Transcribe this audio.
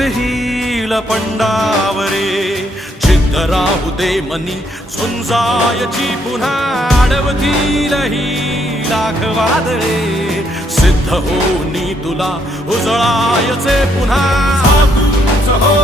hill पंडावरे जिद्द राहू दे मनी झुंजायची पुन्हा अडवतील ही लाख वादळे सिद्ध होनी तुला उजळायचे पुन्हा हो